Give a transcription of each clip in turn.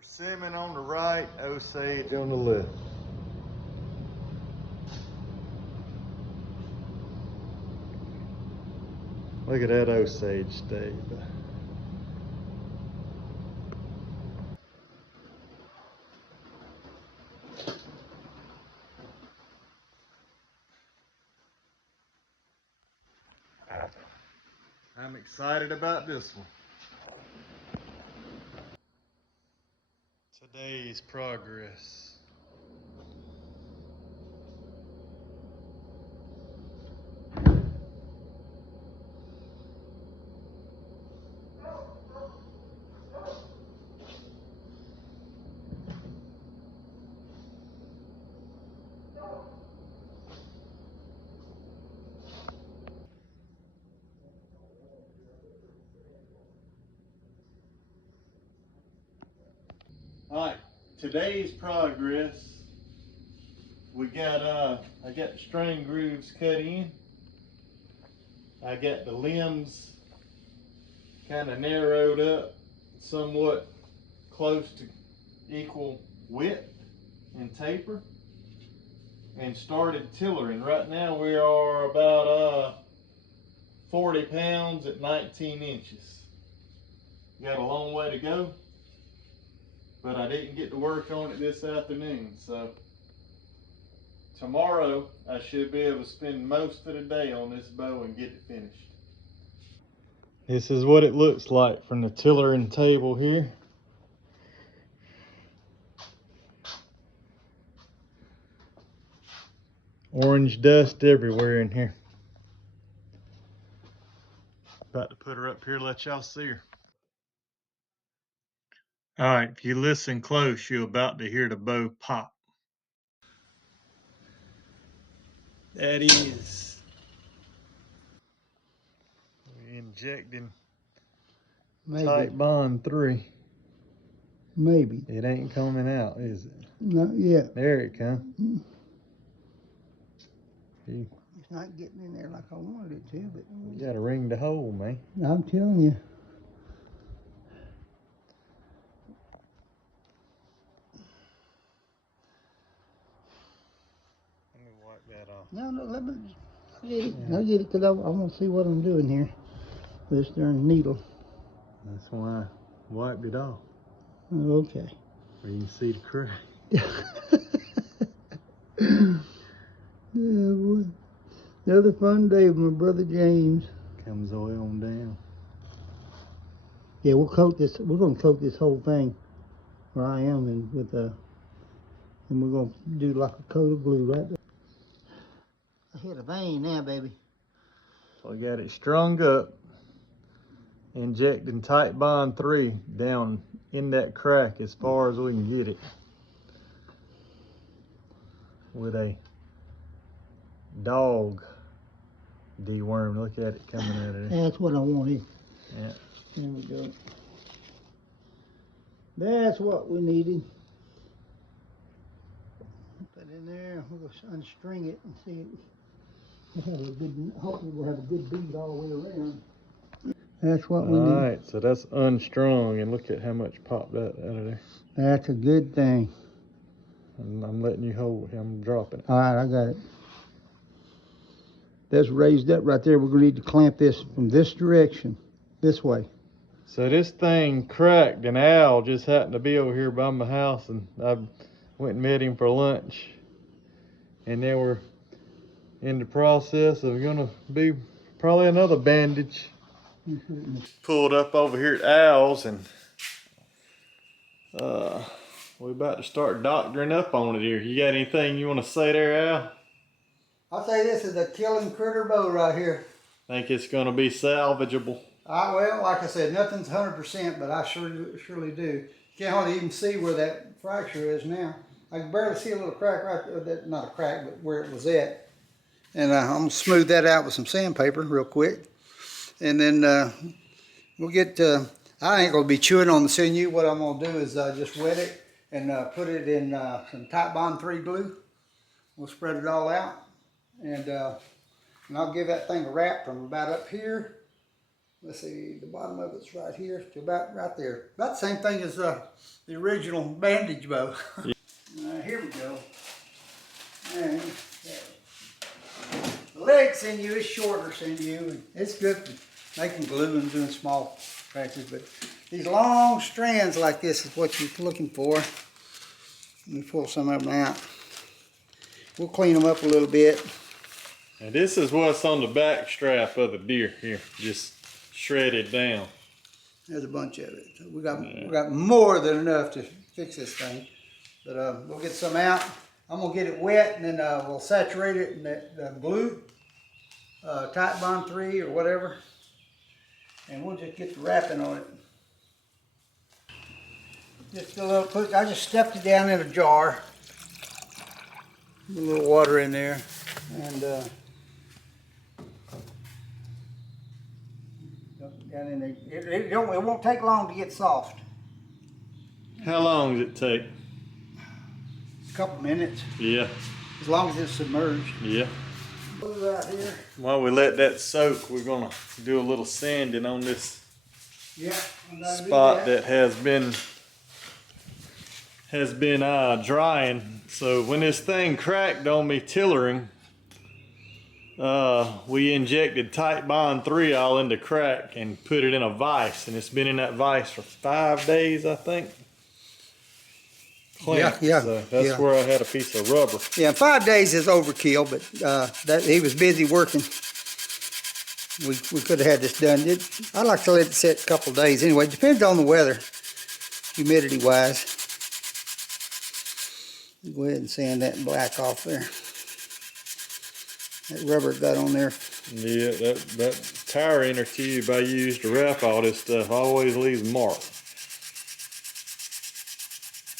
Persimmon on the right, Osage on the left. Look at that Osage stave. I'm excited about this one. Today's progress. Alright, today's progress. We got I got the string grooves cut in. I got the limbs kind of narrowed up, somewhat close to equal width and taper, and started tillering. Right now we are about 40 pounds at 19 inches. Got a long way to go, but I didn't get to work on it this afternoon, so tomorrow I should be able to spend most of the day on this bow and get it finished. This is what it looks like from the tillering table here. Orange dust everywhere in here. About to put her up here, let y'all see her. All right, if you listen close, you're about to hear the bow pop. That is. We're injecting tight bond 3. Maybe. It ain't coming out, is it? Not yet. There it comes. It's not getting in there like I wanted it to, but You gotta ring the hole, man. I'm telling you. Let me wipe that off. No, let me. I get it. Yeah. I get it because I want to see what I'm doing here. This darn needle. That's why I wiped it off. Okay. Where you can see the crack. Yeah, boy. Another fun day with my brother James. Comes all the way on down. Yeah, we'll coat this. We're gonna coat this whole thing where I am, and with and we're gonna do like a coat of glue right there. I hit a vein now, baby. So I got it strung up, injecting tight bond 3 down in that crack as far as we can get it with a dog deworm. Look at it coming out of there. That's what I wanted. Yeah. There we go. That's what we needed. Put it in there. We'll unstring it and see it. Hopefully we'll have a good bead all the way around. That's what we need. Alright, so that's unstrung, and look at how much popped out of there. That's a good thing. I'm letting you hold it. I'm dropping it. Alright, I got it. That's raised up right there. We're going to need to clamp this from this direction, this way. So this thing cracked, and Al just happened to be over here by my house, and I went and met him for lunch. And then we're in the process of gonna be probably another bandage. Pulled up over here at Al's, and we're about to start doctoring up on it here. You got anything you want to say there, Al? I'll say this is a killing critter bow right here. Think it's gonna be salvageable? Well, like I said, nothing's 100%, but I surely do. You can't hardly even see where that fracture is now. I can barely see a little crack right there. Not a crack, but where it was at. And I'm going to smooth that out with some sandpaper real quick. And then we'll get, I ain't going to be chewing on the sinew. What I'm going to do is just wet it and put it in some Tight Bond 3 glue. We'll spread it all out. And I'll give that thing a wrap from about up here let's see, the bottom of it's right here to about right there. About the same thing as the original bandage bow. Here we go. And the leg sinew is shorter sinew, and it's good for making glue and doing small fractures. But these long strands like this is what you're looking for. Let me pull some of them out. We'll clean them up a little bit. And this is what's on the back strap of the deer here, just shredded down. There's a bunch of it. So we got more than enough to fix this thing. But we'll get some out. I'm gonna get it wet, and then we'll saturate it in that glue, Tight Bond 3 or whatever, and we'll just get the wrapping on it. Just a little push. I just stuffed it down in a jar. A little water in there, and down in there. It won't take long to get soft. How long does it take? A couple minutes. Yeah. As long as it's submerged. Yeah. Glue out here. While we let that soak, we're gonna do a little sanding on this spot that has been drying. So when this thing cracked on me tillering, we injected Tight Bond 3 all into crack and put it in a vise, and it's been in that vise for 5 days, I think. Yeah. So that's where I had a piece of rubber. Yeah, 5 days is overkill, but that he was busy working. We could have had this done. I like to let it sit a couple days. Anyway, it depends on the weather, humidity-wise. Go ahead and sand that black off there. That rubber got on there. Yeah, that tire inner tube I used to wrap all this stuff always leaves marks.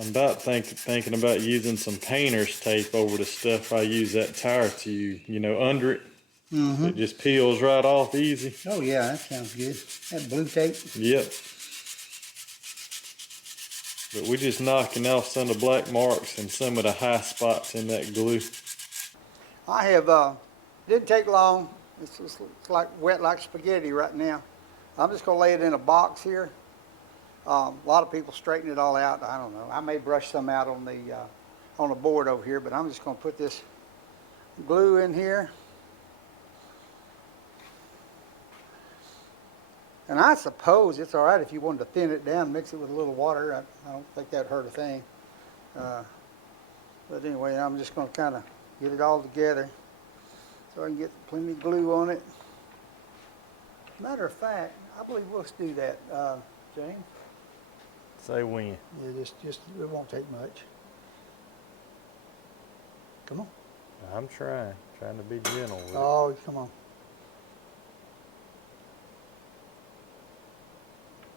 I'm about thinking about using some painter's tape over the stuff I use that tire tube, you know, under it. Mm-hmm. It just peels right off easy. Oh yeah, that sounds good. That blue tape? Yep. But we're just knocking off some of the black marks and some of the high spots in that glue. I have, didn't take long. It's like wet like spaghetti right now. I'm just gonna lay it in a box here. A lot of people straighten it all out. I don't know. I may brush some out on the board over here, but I'm just going to put this glue in here. And I suppose it's all right if you wanted to thin it down, mix it with a little water. I don't think that'd hurt a thing. But anyway, I'm just going to kind of get it all together so I can get plenty of glue on it. Matter of fact, I believe we'll do that, James. Say when. Yeah, just it won't take much. Come on. I'm trying to be gentle with it. Oh, come on.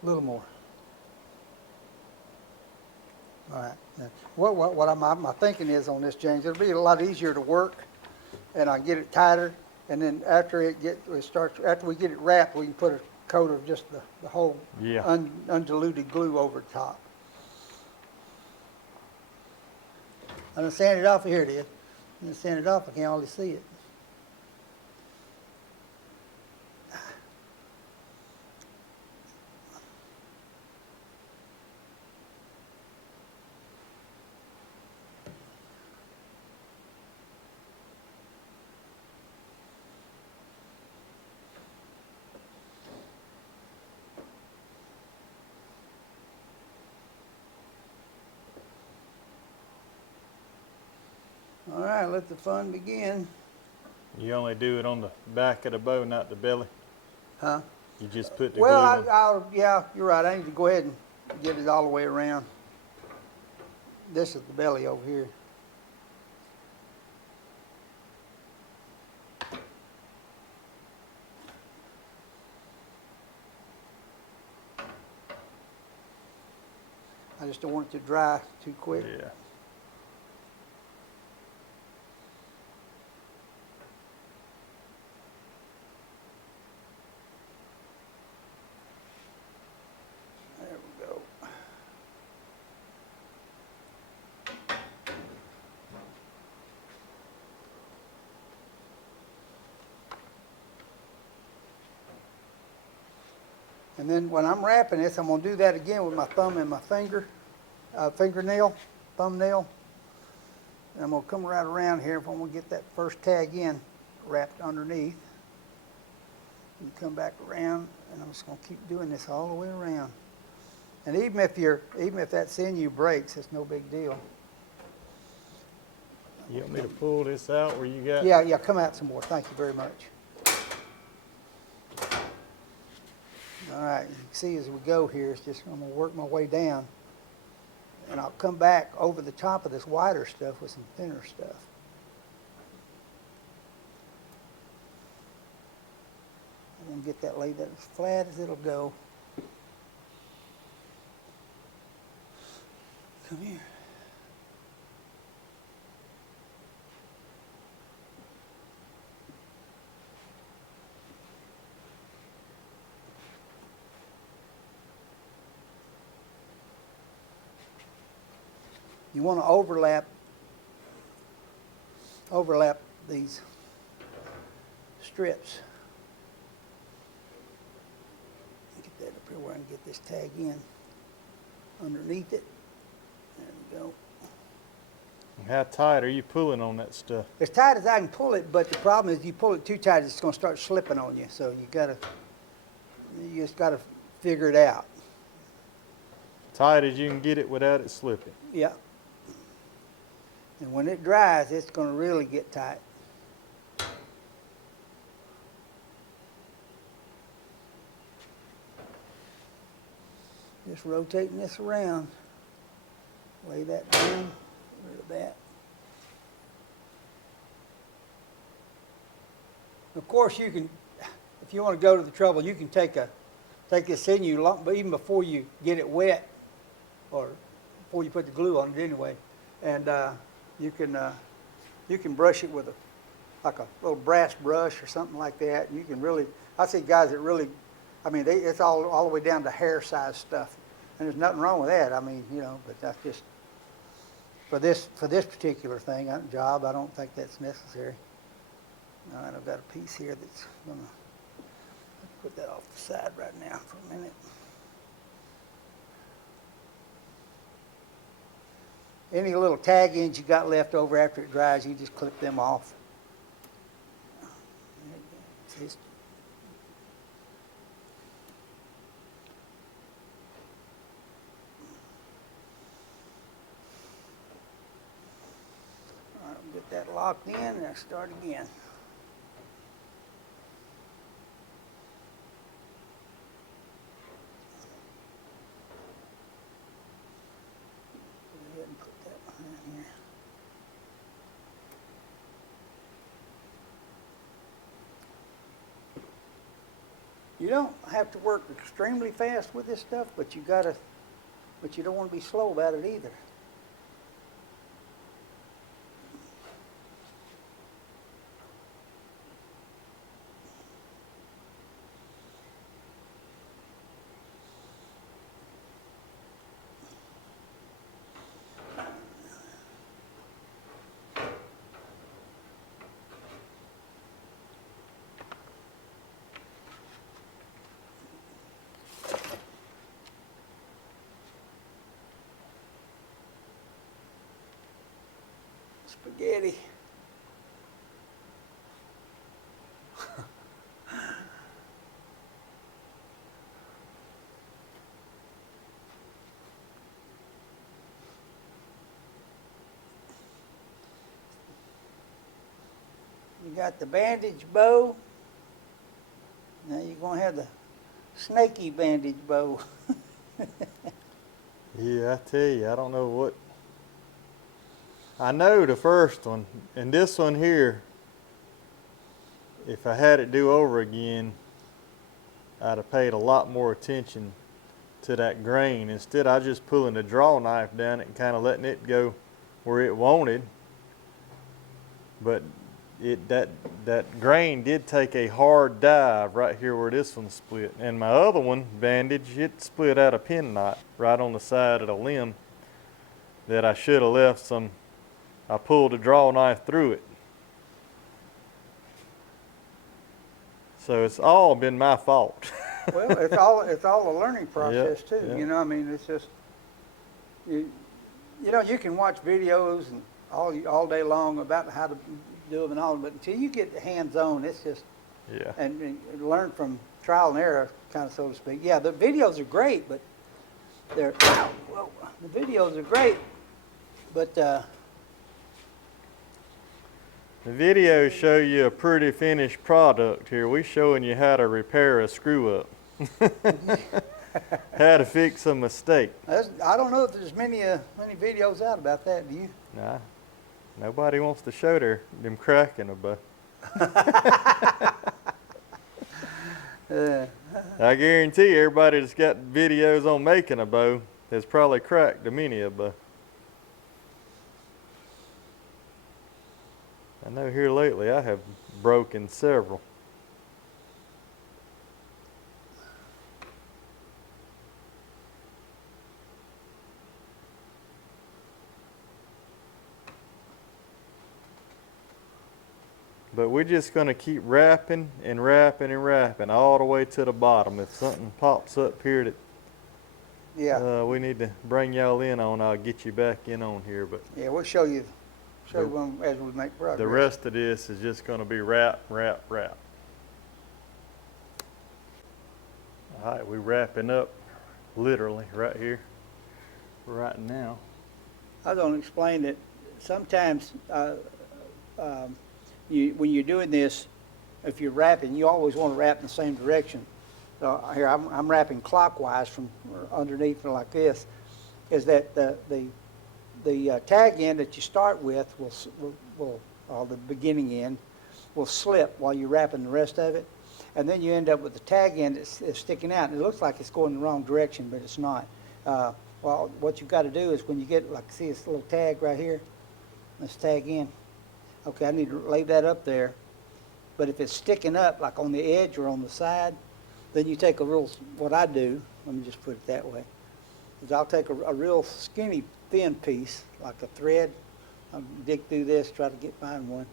A little more. All right. Now, what my thinking is on this, James, it'll be a lot easier to work, and I get it tighter, and then after we get it wrapped, we can put a coat of just the whole undiluted glue over the top. I'm gonna sand it off. Here it is. I'm gonna sand it off. I can't hardly see it. All right, let the fun begin. You only do it on the back of the bow, not the belly? Huh? You just put the glue on? Yeah, you're right. I need to go ahead and get it all the way around. This is the belly over here. I just don't want it to dry too quick. Yeah. There we go. And then when I'm wrapping this, I'm gonna do that again with my thumb and my fingernail, thumbnail. And I'm gonna come right around here if I'm gonna get that first tag in, wrapped underneath. And come back around, and I'm just gonna keep doing this all the way around. And even if that sinew breaks, it's no big deal. You want me to pull this out where you got? Yeah, come out some more. Thank you very much. All right, you can see as we go here, it's just, I'm gonna work my way down. And I'll come back over the top of this wider stuff with some thinner stuff. And then get that laid as flat as it'll go. Come here. You want to overlap these strips. Get that up here where I can get this tag in underneath it. There we go. How tight are you pulling on that stuff? As tight as I can pull it, but the problem is you pull it too tight, it's going to start slipping on you. So you just got to figure it out. Tight as you can get it without it slipping. Yeah. And when it dries, it's going to really get tight. Just rotating this around. Lay that down, get rid of that. Of course, you can, if you want to go to the trouble, you can take this sinew, but even before you get it wet, or before you put the glue on it anyway, and you can brush it with like a little brass brush or something like that. And you can really, I see guys that really, I mean, it's all the way down to hair size stuff, and there's nothing wrong with that. I mean, you know, but that's just for this particular thing job. I don't think that's necessary. All right, I've got a piece here that's gonna put that off the side right now for a minute. Any little tag ends you got left over after it dries, you just clip them off. All right, get that locked in and I'll start again. Go ahead and put that behind here. You don't have to work extremely fast with this stuff, but you don't want to be slow about it either. Spaghetti. You got the bandage bow. Now you're going to have the snaky bandage bow. Yeah, I tell you, I don't know what. I know the first one, and this one here, if I had it do over again, I'd have paid a lot more attention to that grain. Instead, I just pulling the draw knife down it and kind of letting it go where it wanted. But that grain did take a hard dive right here where this one split. And my other one, bandage, it split out a penknife right on the side of the limb that I should have left some. I pulled a draw knife through it. So it's all been my fault. Well, it's all a learning process too. Yeah. You know, I mean, it's just you know, you can watch videos and all day long about how to do them and all, but until you get hands on, it's just and learn from trial and error, kind of, so to speak. Yeah, the videos are great, but they're whoa, the videos are great, but the videos show you a pretty finished product. Here we showing you how to repair a screw up. How to fix a mistake. I don't know if there's many videos out about that. Do you? Nah, nobody wants to show them cracking a bow. I guarantee everybody that's got videos on making a bow has probably cracked a mini a bow. I know here lately I have broken several. But we're just going to keep wrapping and wrapping and wrapping all the way to the bottom. If something pops up here that we need to bring y'all in on, I'll get you back in on here. But yeah, we'll show you when, as we make progress. The rest of this is just going to be wrap, wrap, wrap. All right, we're wrapping up literally right here, right now. I was going to explain that sometimes when you're doing this, if you're wrapping, you always want to wrap in the same direction. So here I'm wrapping clockwise from underneath like this. Is that the tag end that you start with will or the beginning end will slip while you're wrapping the rest of it, and then you end up with the tag end that's sticking out. And it looks like it's going the wrong direction, but it's not. Well, what you've got to do is when you get, like, see this little tag right here, this tag end. Okay, I need to lay that up there. But if it's sticking up, like on the edge or on the side, then you take what I do, let me just put it that way, is I'll take a real skinny, thin piece, like a thread. I'll dig through this, try to find one.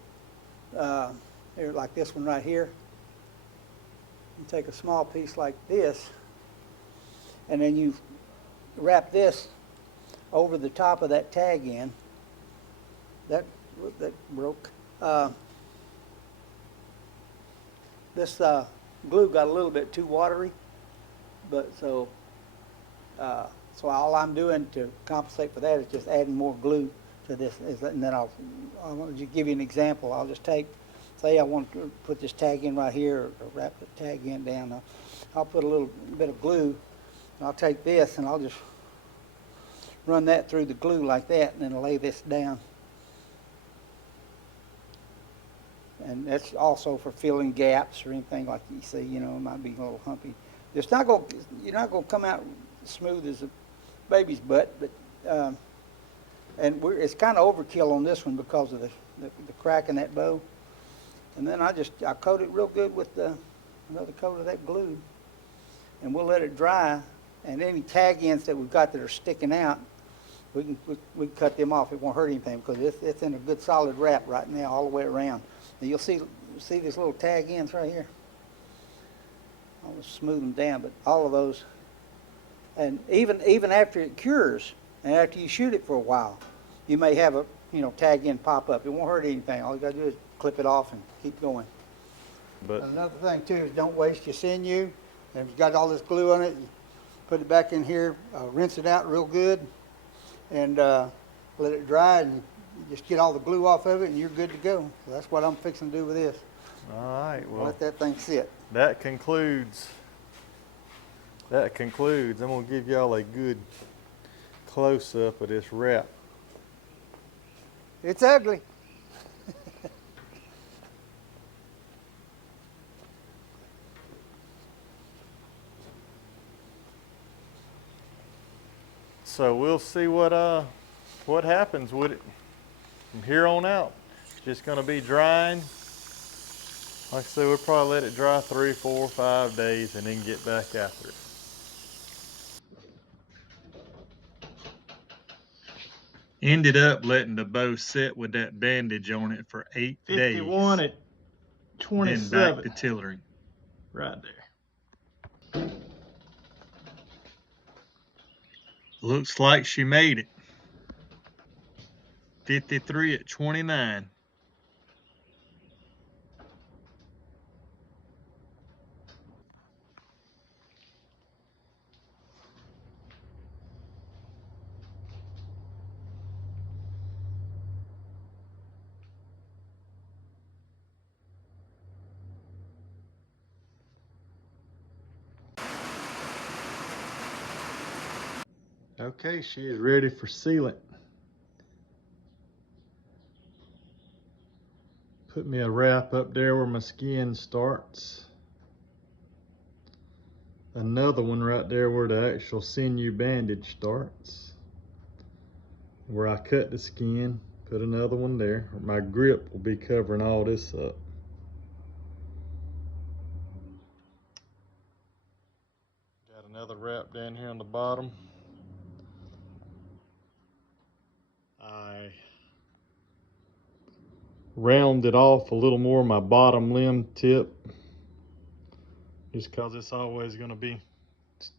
Here, like this one right here. You take a small piece like this, and then you wrap this over the top of that tag end. That broke. This glue got a little bit too watery, but so all I'm doing to compensate for that is just adding more glue to this. And then I'll just give you an example. I'll just say I want to put this tag in right here, or wrap the tag end down. I'll put a little bit of glue, and I'll take this and I'll just run that through the glue like that, and then lay this down. And that's also for filling gaps or anything like you see, you know, it might be a little humpy. You're not going to come out smooth as a baby's butt, but it's kind of overkill on this one because of the crack in that bow. And then I coat it real good with another coat of that glue, and we'll let it dry. And any tag ends that we've got that are sticking out, we can cut them off. It won't hurt anything because it's in a good solid wrap right now all the way around. And you'll see these little tag ends right here. I'll just smooth them down, but all of those, and even after it cures and after you shoot it for a while, you may have a tag end pop up. It won't hurt anything. All you got to do is clip it off and keep going. But another thing too is don't waste your sinew. And if you've got all this glue on it, you put it back in here, rinse it out real good, and let it dry, and you just get all the glue off of it, and you're good to go. So that's what I'm fixing to do with this. All right, well, let that thing sit. That concludes. I'm gonna give y'all a good close-up of this wrap. It's ugly. So we'll see what happens with it from here on out. It's just gonna be drying. Like I said, we'll probably let it dry 3, 4, 5 days and then get back after it. Ended up letting the bow sit with that bandage on it for 8 days. 51 at 27. Then back to tillering. Right there. Looks like she made it. 53 at 29. Okay, she is ready for sealant. Put me a wrap up there where my skin starts. Another one right there where the actual sinew bandage starts. Where I cut the skin, put another one there. My grip will be covering all this up. Got another wrap down here on the bottom. I rounded off a little more my bottom limb tip, just because it's always going to be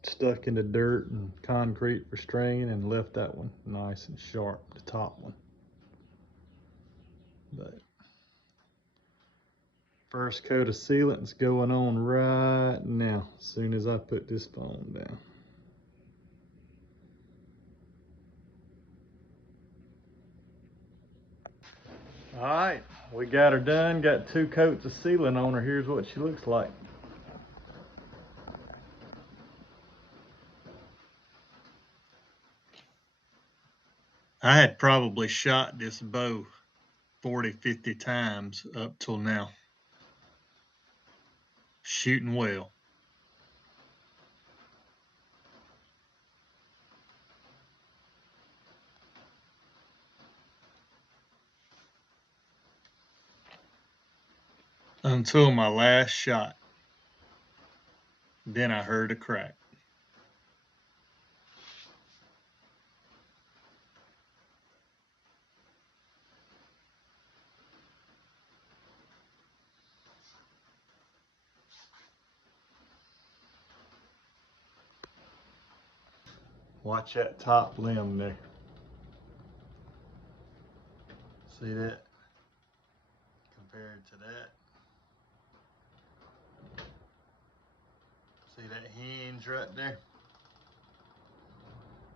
stuck in the dirt and concrete for stringing, and left that one nice and sharp, the top one. But first coat of sealant is going on right now, as soon as I put this foam down. All right, we got her done. Got 2 coats of sealant on her. Here's what she looks like. I had probably shot this bow 40, 50 times up till now. Shooting well. Until my last shot. Then I heard a crack. Watch that top limb there. See that? Compared to that. See that hinge right there?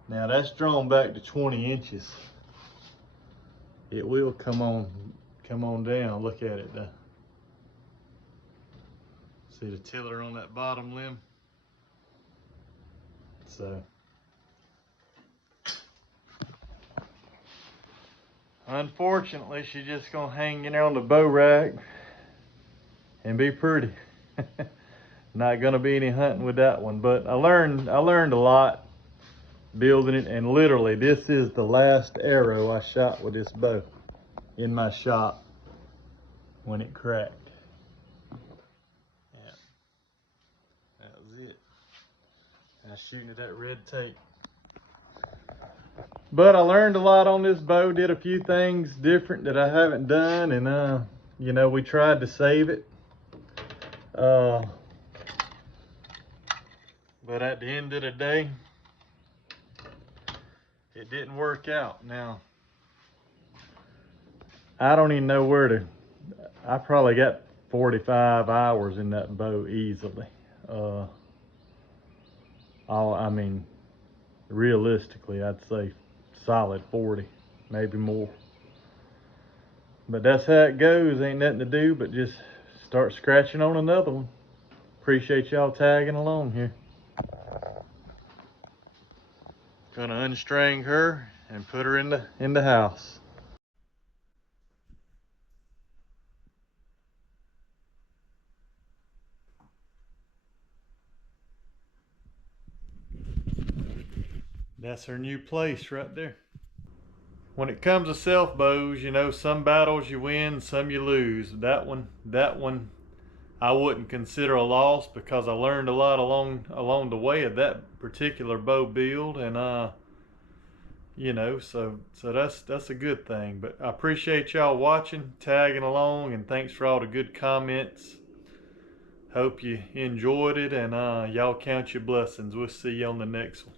Now that's drawn back to 20 inches. It will come on down. Look at it now. See the tiller on that bottom limb? So unfortunately, she's just gonna hang in there on the bow rack and be pretty. Not gonna be any hunting with that one, but I learned a lot building it, and literally this is the last arrow I shot with this bow in my shop when it cracked. Yeah, that was it. I was shooting at that red tape. But I learned a lot on this bow, did a few things different that I haven't done, and you know, we tried to save it. But at the end of the day, it didn't work out. Now, I don't even know where to, I probably got 45 hours in that bow easily. I mean, realistically, I'd say solid 40, maybe more. But that's how it goes. Ain't nothing to do but just start scratching on another one. Appreciate y'all tagging along here. Gonna unstring her and put her in the house. That's her new place right there. When it comes to self bows, you know, some battles you win, some you lose. That one I wouldn't consider a loss, because I learned a lot along the way of that particular bow build, and you know, so that's a good thing. But I appreciate y'all watching, tagging along, and thanks for all the good comments. Hope you enjoyed it, and y'all count your blessings. We'll see you on the next one.